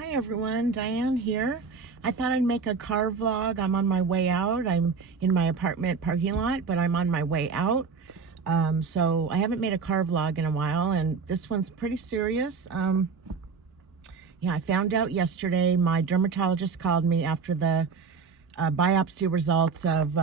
Hi everyone, Diane here. I thought I'd make a car vlog. I'm on my way out. I'm in my apartment parking lot, but I'm on my way out. So I haven't made a car vlog in a while, and this one's pretty serious. Yeah, I found out yesterday. My dermatologist called me after the biopsy results of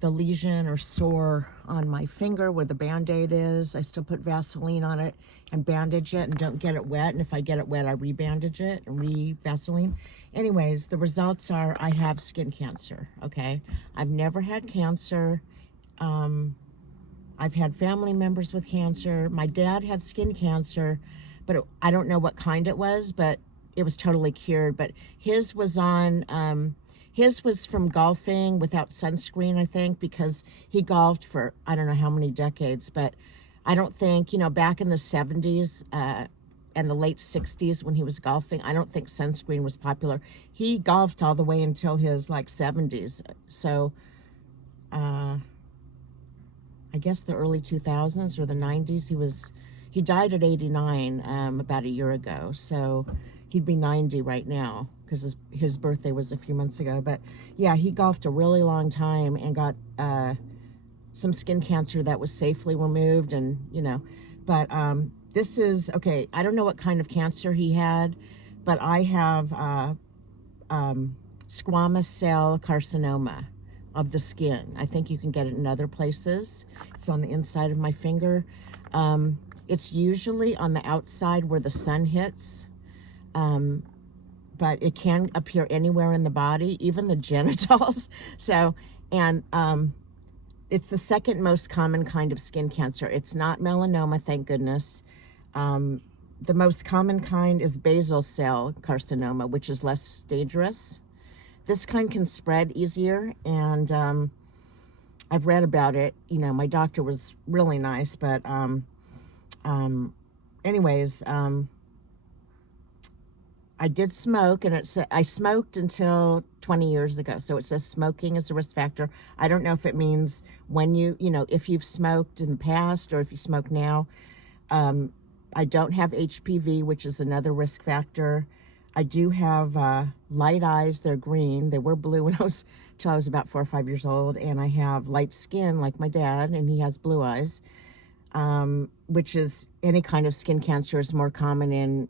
the lesion or sore on my finger where the Band-Aid is. I still put Vaseline on it and bandage it and don't get it wet. And if I get it wet, I re-bandage it and re-Vaseline. Anyways, the results are I have skin cancer, okay? I've never had cancer. I've had family members with cancer. My dad had skin cancer, but I don't know what kind it was, but it was totally cured. But his was from golfing without sunscreen, I think, because he golfed for I don't know how many decades. But I don't think, back in the 70s and the late 60s when he was golfing, I don't think sunscreen was popular. He golfed all the way until his 70s. So I guess the early 2000s or the 90s. He died at 89 about a year ago. So he'd be 90 right now because his birthday was a few months ago. But yeah, he golfed a really long time and got some skin cancer that was safely removed. And, but this is, okay, I don't know what kind of cancer he had, but I have squamous cell carcinoma of the skin. I think you can get it in other places. It's on the inside of my finger. It's usually on the outside where the sun hits, but it can appear anywhere in the body, even the genitals. So, and it's the second most common kind of skin cancer. It's not melanoma, thank goodness. The most common kind is basal cell carcinoma, which is less dangerous. This kind can spread easier, and I've read about it. My doctor was really nice, but anyways, I did smoke, and I smoked until 20 years ago. So it says smoking is a risk factor. I don't know if it means when if you've smoked in the past or if you smoke now. I don't have HPV, which is another risk factor. I do have light eyes. They're green. They were blue till I was about 4 or 5 years old. And I have light skin like my dad, and he has blue eyes, which is any kind of skin cancer is more common in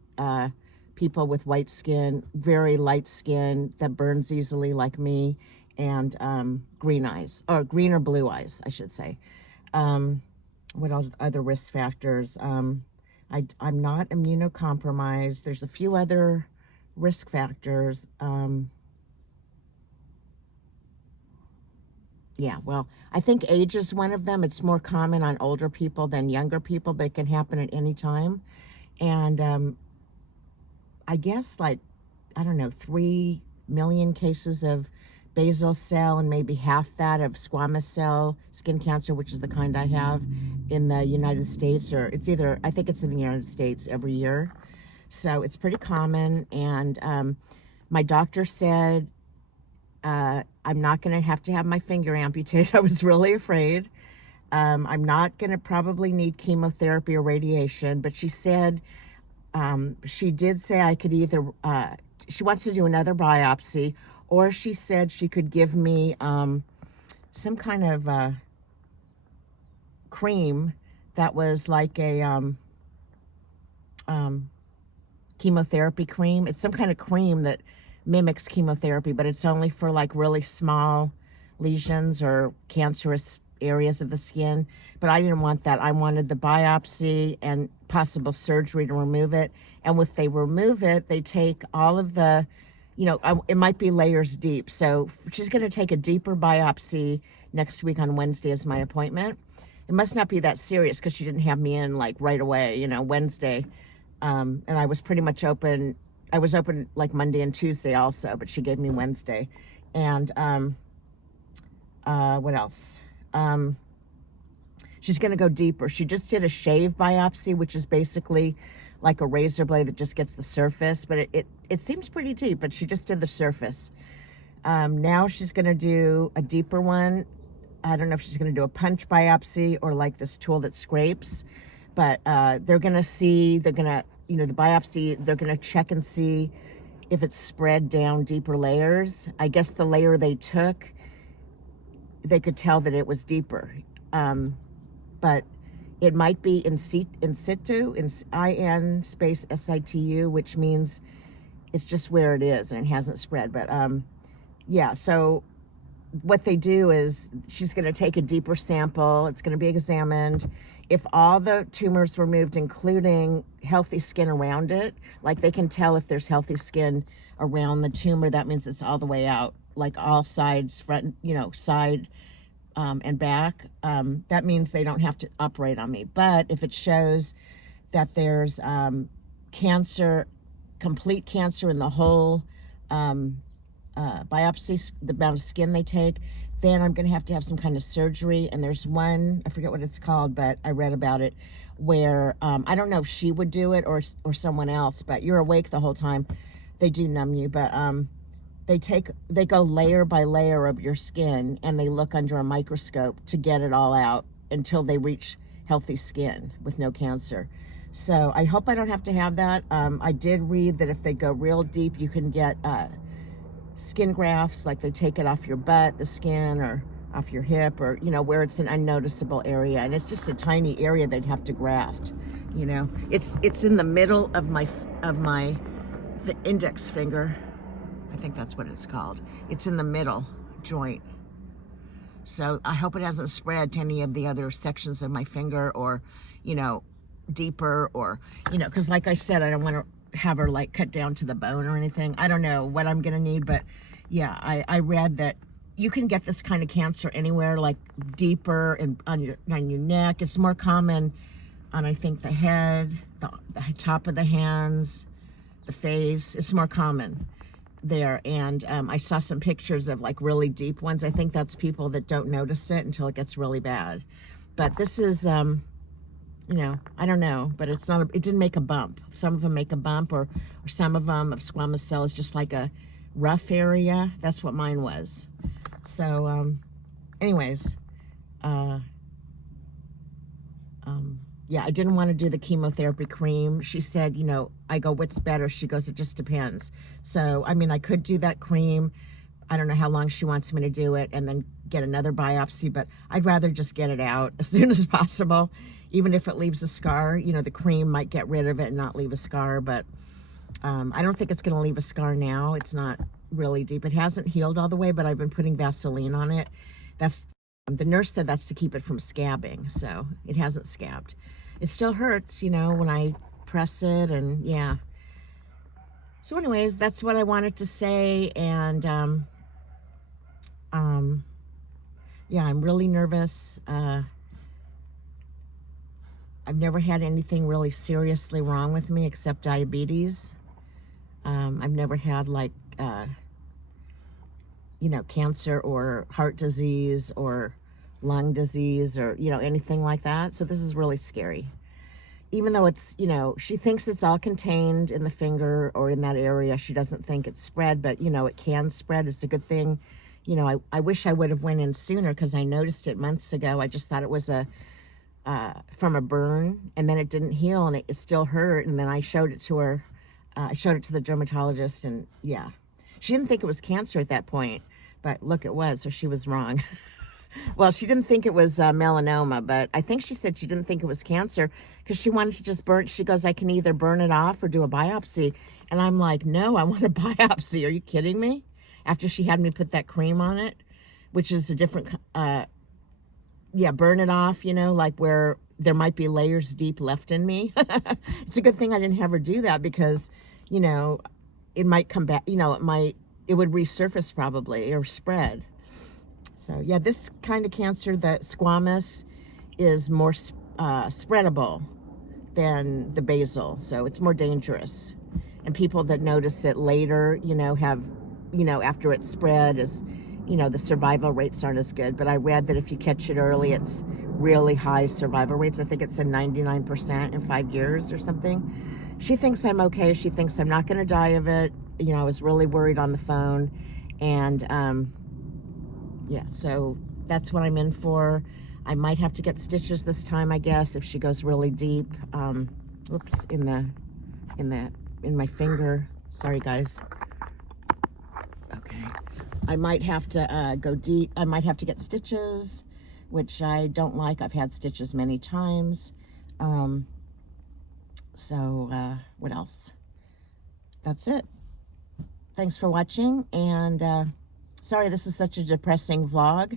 people with white skin, very light skin that burns easily like me, and green eyes, or green or blue eyes, I should say. What other risk factors? I'm not immunocompromised. There's a few other risk factors. Yeah, well, I think age is one of them. It's more common on older people than younger people, but it can happen at any time. And I guess 3 million cases of basal cell and maybe half that of squamous cell skin cancer, which is the kind I have, in the United States, or I think it's in the United States every year. So it's pretty common. And my doctor said I'm not going to have my finger amputated. I was really afraid. I'm not going to probably need chemotherapy or radiation, but she said, she did say I could either, she wants to do another biopsy, or she said she could give me some kind of cream that was like a chemotherapy cream. It's some kind of cream that mimics chemotherapy, but it's only for really small lesions or cancerous areas of the skin. But I didn't want that. I wanted the biopsy and possible surgery to remove it. And if they remove it, they take all of the, it might be layers deep. So she's going to take a deeper biopsy next week on Wednesday as my appointment. It must not be that serious because she didn't have me in right away, Wednesday. And I was pretty much open. I was open Monday and Tuesday also, but she gave me Wednesday. And what else? She's going to go deeper. She just did a shave biopsy, which is basically like a razor blade that just gets the surface, but it seems pretty deep, but she just did the surface. Now she's going to do a deeper one. I don't know if she's going to do a punch biopsy or this tool that scrapes, but they're going to the biopsy, they're going to check and see if it's spread down deeper layers. I guess the layer they took, they could tell that it was deeper. But it might be in situ, IN space SITU, which means it's just where it is and it hasn't spread. But yeah, so what they do is she's going to take a deeper sample. It's going to be examined. If all the tumors were moved, including healthy skin around it, like they can tell if there's healthy skin around the tumor, that means it's all the way out, like all sides, front, side and back. That means they don't have to operate on me. But if it shows that there's cancer, complete cancer in the whole biopsy, the amount of skin they take, then I'm going to have some kind of surgery. And there's one, I forget what it's called, but I read about it, where I don't know if she would do it or someone else, but you're awake the whole time. They do numb you, but they go layer by layer of your skin, and they look under a microscope to get it all out until they reach healthy skin with no cancer. So I hope I don't have to have that. I did read that if they go real deep, you can get skin grafts, like they take it off your butt, the skin, or off your hip, or where it's an unnoticeable area, and it's just a tiny area they'd have to graft. It's in the middle of my index finger. I think that's what it's called. It's in the middle joint. So I hope it hasn't spread to any of the other sections of my finger, or deeper, or because like I said, I don't want to have her like cut down to the bone or anything. I don't know what I'm gonna need, but yeah, I read that you can get this kind of cancer anywhere, like deeper and on your neck. It's more common on, I think, the head, the top of the hands, the face. It's more common there. And I saw some pictures of like really deep ones. I think that's people that don't notice it until it gets really bad. But this is I don't know, but it didn't make a bump. Some of them make a bump, or some of them of squamous cell is just like a rough area. That's what mine was. So, anyways, yeah, I didn't want to do the chemotherapy cream. She said, I go, what's better? She goes, it just depends. So, I mean, I could do that cream. I don't know how long she wants me to do it and then get another biopsy, but I'd rather just get it out as soon as possible. Even if it leaves a scar, the cream might get rid of it and not leave a scar, but I don't think it's going to leave a scar now. It's not really deep. It hasn't healed all the way, but I've been putting Vaseline on it. The nurse said that's to keep it from scabbing, so it hasn't scabbed. It still hurts, when I press it, and yeah. So anyways, that's what I wanted to say, and yeah, I'm really nervous. I've never had anything really seriously wrong with me except diabetes. I've never had like, cancer or heart disease or lung disease or, anything like that. So this is really scary. Even though it's, she thinks it's all contained in the finger or in that area. She doesn't think it's spread, but, it can spread. It's a good thing. I wish I would have went in sooner because I noticed it months ago. I just thought it was from a burn, and then it didn't heal, and it still hurt. And then I showed it to her. I showed it to the dermatologist, and yeah, she didn't think it was cancer at that point, but look, it was, so she was wrong. Well, she didn't think it was melanoma, but I think she said she didn't think it was cancer because she wanted to just burn. She goes, I can either burn it off or do a biopsy. And I'm like, no, I want a biopsy. Are you kidding me? After she had me put that cream on it, which is a different, burn it off, like where there might be layers deep left in me. It's a good thing I didn't have her do that because, it might come back, it would resurface probably or spread. So yeah, this kind of cancer, the squamous, is more spreadable than the basal. So it's more dangerous. And people that notice it later, have, after it's spread is, the survival rates aren't as good. But I read that if you catch it early, it's really high survival rates. I think it's a 99% in 5 years or something. She thinks I'm okay. She thinks I'm not going to die of it. I was really worried on the phone. And, yeah, so that's what I'm in for. I might have to get stitches this time, I guess, if she goes really deep. In the in my finger. Sorry, guys. Okay. I might have to go deep. I might have to get stitches, which I don't like. I've had stitches many times. What else? That's it. Thanks for watching, and sorry this is such a depressing vlog,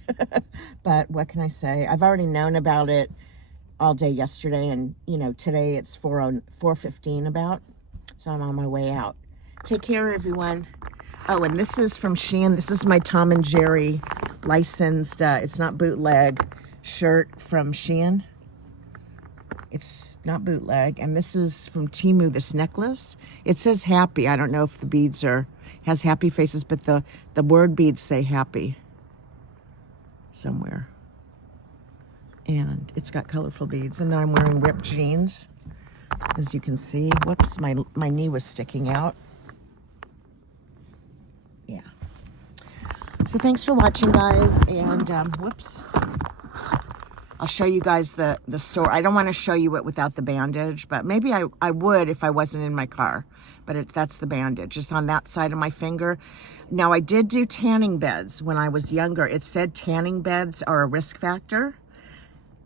but what can I say? I've already known about it all day yesterday, and you know, today it's 4:15 about, so I'm on my way out. Take care, everyone. Oh, and this is from Shein. This is my Tom and Jerry licensed, it's not bootleg, shirt from Shein. It's not bootleg. And this is from Temu, this necklace. It says happy. I don't know if the beads has happy faces, but the word beads say happy somewhere. And it's got colorful beads. And then I'm wearing ripped jeans, as you can see. Whoops, my knee was sticking out. Yeah. So thanks for watching, guys. And whoops. I'll show you guys the sore. I don't want to show you it without the bandage, but maybe I would if I wasn't in my car. But that's the bandage. It's on that side of my finger. Now, I did do tanning beds when I was younger. It said tanning beds are a risk factor.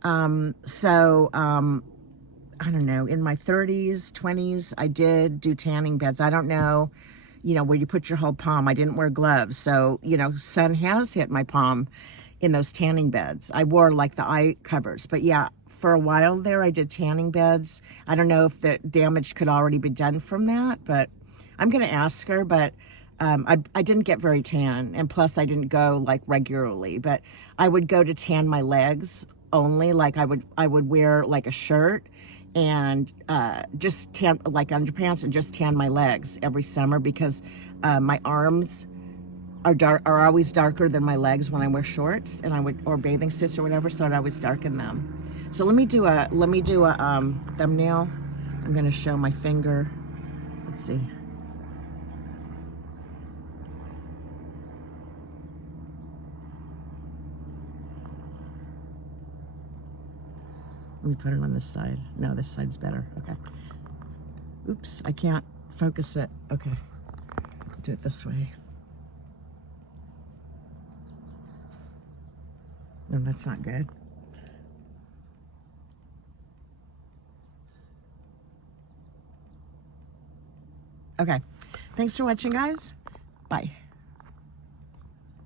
I don't know, in my 30s, 20s, I did do tanning beds. I don't know, you know, where you put your whole palm. I didn't wear gloves. So, you know, sun has hit my palm in those tanning beds. I wore like the eye covers, but yeah, for a while there, I did tanning beds. I don't know if the damage could already be done from that, but I'm going to ask her, but I didn't get very tan, and plus I didn't go like regularly, but I would go to tan my legs only. Like I would wear like a shirt and just tan like underpants and just tan my legs every summer, because my arms are always darker than my legs when I wear shorts, and or bathing suits or whatever, so I'd always darken them. So let me do a thumbnail. I'm going to show my finger. Let's see. Let me put it on this side. No, this side's better. Okay. Oops, I can't focus it. Okay. Do it this way. No, that's not good. Okay. Thanks for watching, guys. Bye.